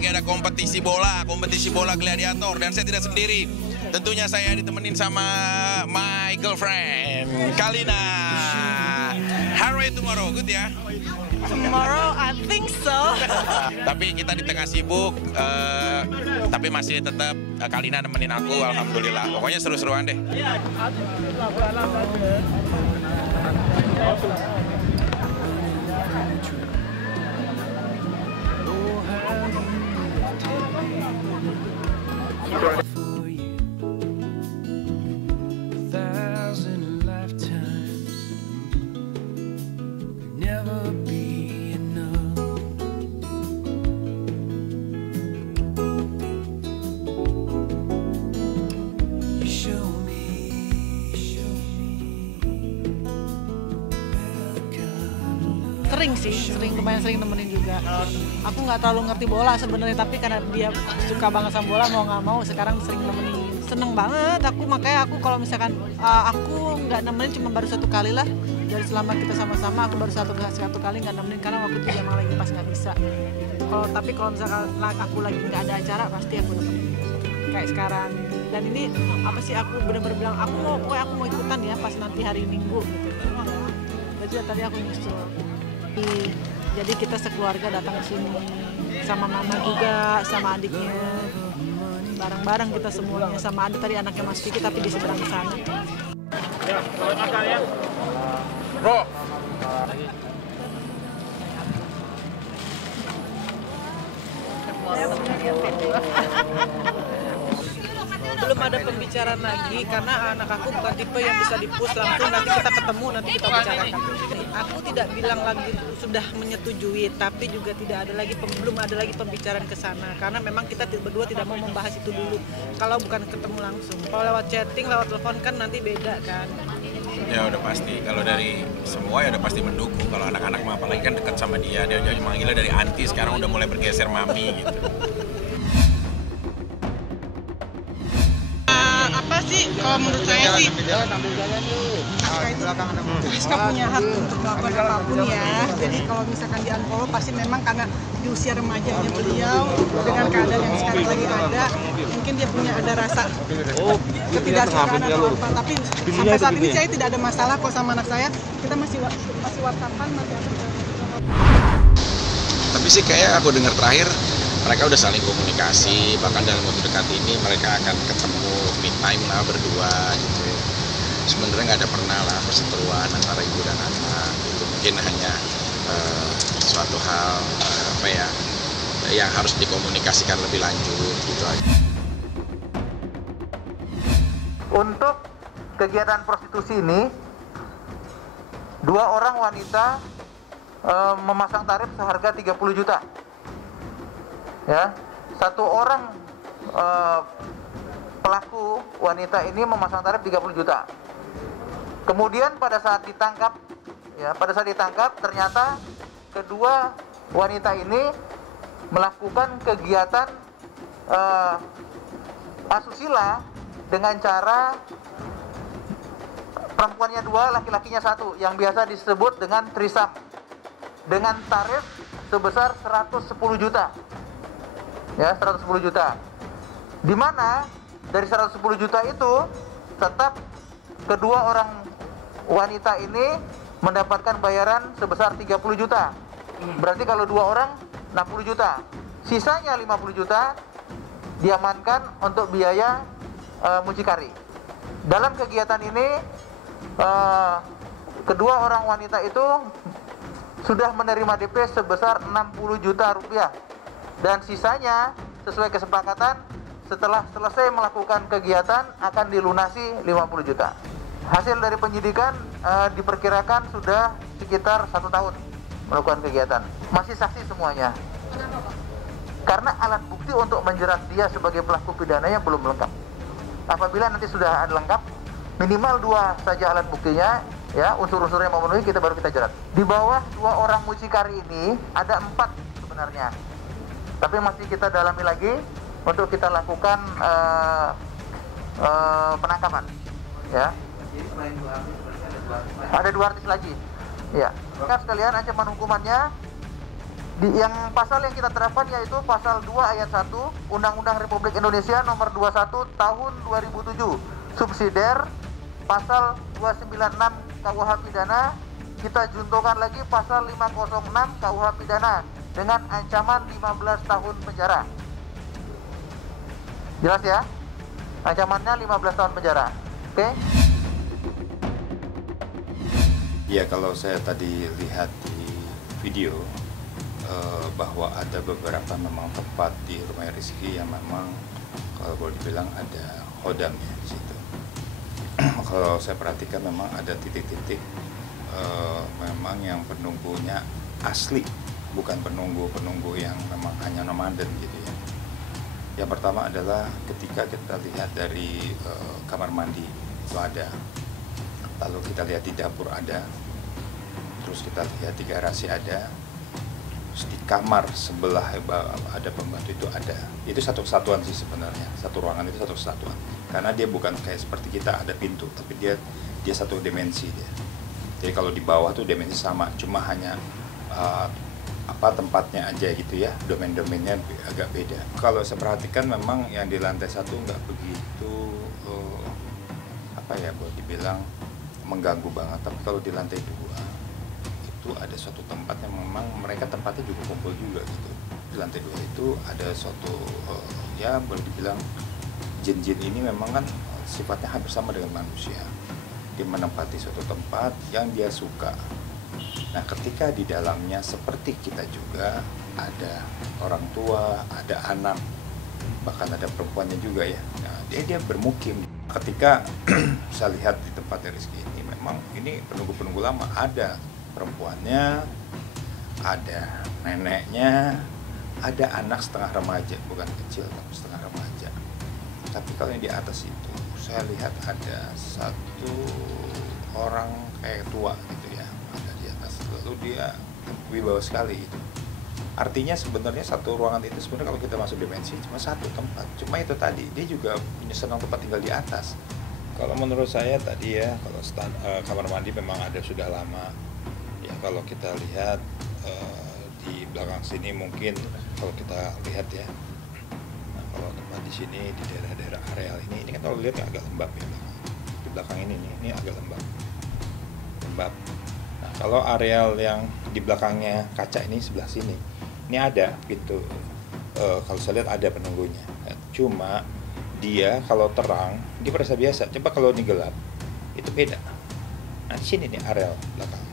lagi ada kompetisi bola gladiator, dan saya tidak sendiri. Tentunya saya ditemenin sama my girlfriend, Kalina. How are you tomorrow? Good ya? Tomorrow, I think so. Tapi kita di tengah sibuk, tapi masih tetap Kalina nemenin aku, alhamdulillah. Pokoknya seru-seruan deh. Lumayan sering nemenin juga. Aku nggak terlalu ngerti bola sebenarnya, tapi karena dia suka banget sama bola, mau nggak mau sekarang sering nemenin. Seneng banget aku, makanya aku kalau misalkan aku nggak nemenin cuma baru satu kali lah dari selama kita sama-sama. Aku baru satu kali nggak nemenin karena waktu itu emang lagi pas nggak bisa. Tapi kalau misalkan aku lagi nggak ada acara pasti aku nemenin kayak sekarang. Dan ini apa sih, aku bener-bener bilang aku mau ikutan ya pas nanti hari Minggu gitu. Jadi tadi aku nyusul. Jadi kita sekeluarga datang ke sini sama mama juga, sama adiknya, bareng-bareng kita semuanya. Sama adik tadi anaknya Mas Kiki tapi di seberang sana. Ya, selamat makan ya. Bro. Belum ada pembicaraan lagi karena anak aku bukan tipe yang bisa di-push langsung, nanti kita ketemu, nanti kita bicarakan. Aku tidak bilang lagi sudah menyetujui, tapi juga belum ada lagi pembicaraan ke sana karena memang kita berdua tidak mau membahas itu dulu kalau bukan ketemu langsung. Kalau lewat chatting, lewat telepon kan nanti beda kan. Ya udah pasti, kalau dari semua ya udah pasti mendukung. Kalau anak-anak mah apalagi kan dekat sama dia manggilnya dari anti, sekarang udah mulai bergeser mami gitu. Apa sih, kalau menurut saya sih Aska punya hak untuk melakukan apapun ya. Jadi kalau misalkan di unfollow pasti memang karena di usia remajanya beliau dengan keadaan yang sekarang lagi ada, mungkin dia punya ada rasa ketidaksukaan atau apa. Tapi sampai saat ini saya tidak ada masalah kok sama anak saya. Kita masih WhatsApp-an, masih apa. Tapi sih kayak aku dengar terakhir mereka udah saling komunikasi, bahkan dalam waktu dekat ini mereka akan ketemu meet time lah berdua gitu. Sebenarnya nggak ada pernah lah perseteruan antara ibu dan anak gitu. Mungkin hanya suatu hal yang harus dikomunikasikan lebih lanjut gitu aja. Untuk kegiatan prostitusi ini, 2 orang wanita memasang tarif seharga 30 juta. Ya, 1 orang pelaku wanita ini memasang tarif 30 juta. Kemudian pada saat ditangkap ternyata kedua wanita ini melakukan kegiatan asusila dengan cara perempuannya 2, laki-lakinya 1, yang biasa disebut dengan trisam, dengan tarif sebesar 110 juta. Ya, 110 juta. Di mana dari 110 juta itu tetap kedua orang wanita ini mendapatkan bayaran sebesar 30 juta. Berarti kalau 2 orang 60 juta. Sisanya 50 juta diamankan untuk biaya mucikari. Dalam kegiatan ini kedua orang wanita itu sudah menerima DP sebesar 60 juta rupiah. Dan sisanya sesuai kesepakatan setelah selesai melakukan kegiatan akan dilunasi 50 juta. Hasil dari penyidikan diperkirakan sudah sekitar 1 tahun melakukan kegiatan. Masih saksi semuanya. Karena alat bukti untuk menjerat dia sebagai pelaku pidananya belum lengkap. Apabila nanti sudah ada lengkap, minimal 2 saja alat buktinya, ya, unsur-unsurnya memenuhi, baru kita jerat. Di bawah 2 orang mucikari ini ada 4 sebenarnya. Tapi masih kita dalami lagi untuk kita lakukan penangkapan, ya. Ada 2 artis lagi, ya. Kan sekalian ancaman hukumannya Yang pasal yang kita terapkan yaitu pasal 2 ayat 1 Undang-Undang Republik Indonesia nomor 21 tahun 2007 subsidiar pasal 296 KUH pidana, kita juntokan lagi pasal 506 KUH pidana dengan ancaman 15 tahun penjara. Jelas ya? Ancamannya 15 tahun penjara. Oke? Ya, kalau saya tadi lihat di video bahwa ada beberapa memang tempat di rumah Rizky yang memang kalau boleh dibilang ada khodam ya di situ. Kalau saya perhatikan memang ada titik-titik memang yang penunggunya asli, bukan penunggu yang memang hanya nomaden gitu ya. Yang pertama adalah ketika kita lihat dari kamar mandi itu ada, lalu kita lihat di dapur ada, terus kita lihat di garasi ada, di kamar sebelah ada pembantu itu ada. Itu satu kesatuan sih sebenarnya, satu ruangan itu satu kesatuan, karena dia bukan kayak seperti kita ada pintu, tapi dia satu dimensi dia. Jadi kalau di bawah tuh dimensi sama, cuma hanya tempatnya aja gitu ya, domain-domainnya agak beda. Kalau saya perhatikan memang yang di lantai 1 nggak begitu boleh dibilang mengganggu banget, tapi kalau di lantai 2 itu ada suatu tempat yang memang mereka tempatnya juga kumpul juga gitu. Di lantai 2 itu ada suatu boleh dibilang jin-jin ini memang kan sifatnya hampir sama dengan manusia. Dia menempati suatu tempat yang dia suka. Nah, ketika di dalamnya seperti kita juga ada orang tua, ada anak, bahkan ada perempuannya juga ya. Nah, dia bermukim. Ketika saya lihat di tempat Rizky ini memang ini penunggu-penunggu lama, ada perempuannya, ada neneknya, ada anak setengah remaja, bukan kecil tapi setengah remaja. Tapi kalau yang di atas itu saya lihat ada satu orang kayak tua gitu ya, ada di atas, lalu dia wibawa sekali itu. Artinya sebenarnya satu ruangan itu sebenarnya kalau kita masuk dimensi cuma satu tempat, cuma itu tadi dia juga punya senang tempat tinggal di atas. Kalau menurut saya tadi ya, kalau kamar mandi memang ada sudah lama. Ya, kalau kita lihat di belakang sini mungkin kalau kita lihat ya, nah, kalau tempat di sini di daerah-daerah areal ini kan kalau lihat agak lembab ya, di belakang ini agak lembab. Nah, kalau areal yang di belakangnya kaca ini sebelah sini, ini ada pintu. Kalau saya lihat ada penunggunya. Cuma dia kalau terang dia merasa biasa. Coba kalau ini gelap itu beda. Nah, di sini nih areal belakang.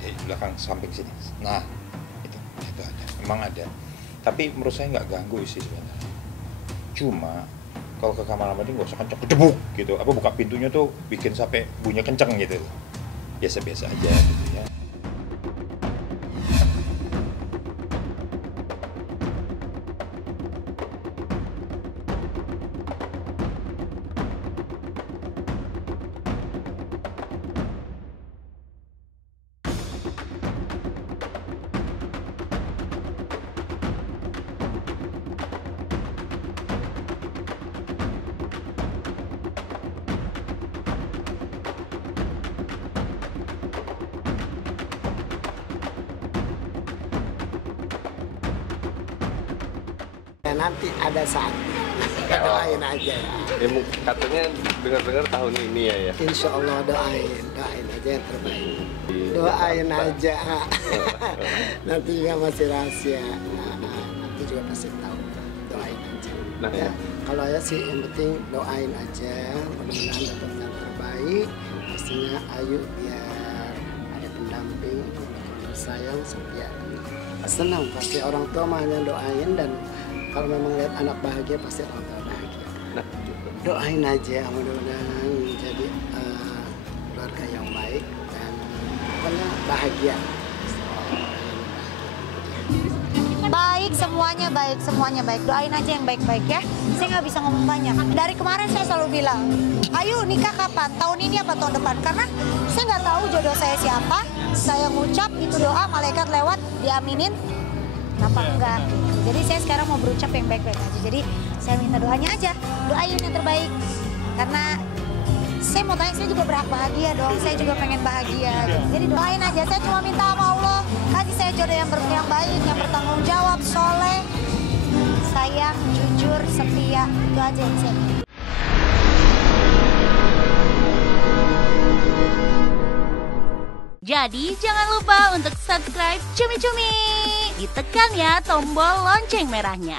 Di belakang samping sini. Nah, itu ada. Memang ada. Tapi menurut saya nggak ganggu sih sebenarnya. Cuma kalau ke kamar mandi nggak usah kenceng, kedebuk gitu. Apa buka pintunya tuh bikin sampai bunyi kenceng gitu. Biasa-biasa aja gitu ya. Nanti ada saatnya, doain aja ya. Katanya dengar-dengar tahun ini ya. Insya Allah doain aja yang terbaik. Doain aja. Nanti juga masih rahasia. Nanti juga pasti tahu. Doain aja. Nah, ya. Kalau ya sih yang penting doain aja. Mudah-mudahan dapat yang terbaik. Pastinya Ayu biar ada pendamping, sayang, setia. Senang pasti orang tua mah hanya doain, dan kalau memang lihat anak bahagia pasti orang tua bahagia. Nah, doain aja mudah-mudahan menjadi keluarga yang baik dan pokoknya bahagia. Baik, semuanya baik. Doain aja yang baik-baik ya. Saya nggak bisa ngomong banyak. Dari kemarin saya selalu bilang, ayo nikah kapan? Tahun ini apa tahun depan? Karena saya nggak tahu jodoh saya siapa. Saya ngucap itu doa, malaikat lewat diaminin. Kenapa enggak? Jadi saya sekarang mau berucap yang baik-baik aja. Jadi saya minta doanya aja, doain yang terbaik. Karena saya mau tanya, saya juga berhak bahagia dong, saya juga pengen bahagia. Jadi doain aja, saya cuma minta sama Allah, kasih saya jodoh yang baik, yang bertanggung jawab, soleh, sayang, jujur, setia, itu aja yang saya minta. Jadi jangan lupa untuk subscribe Cumi Cumi. Ditekan ya tombol lonceng merahnya.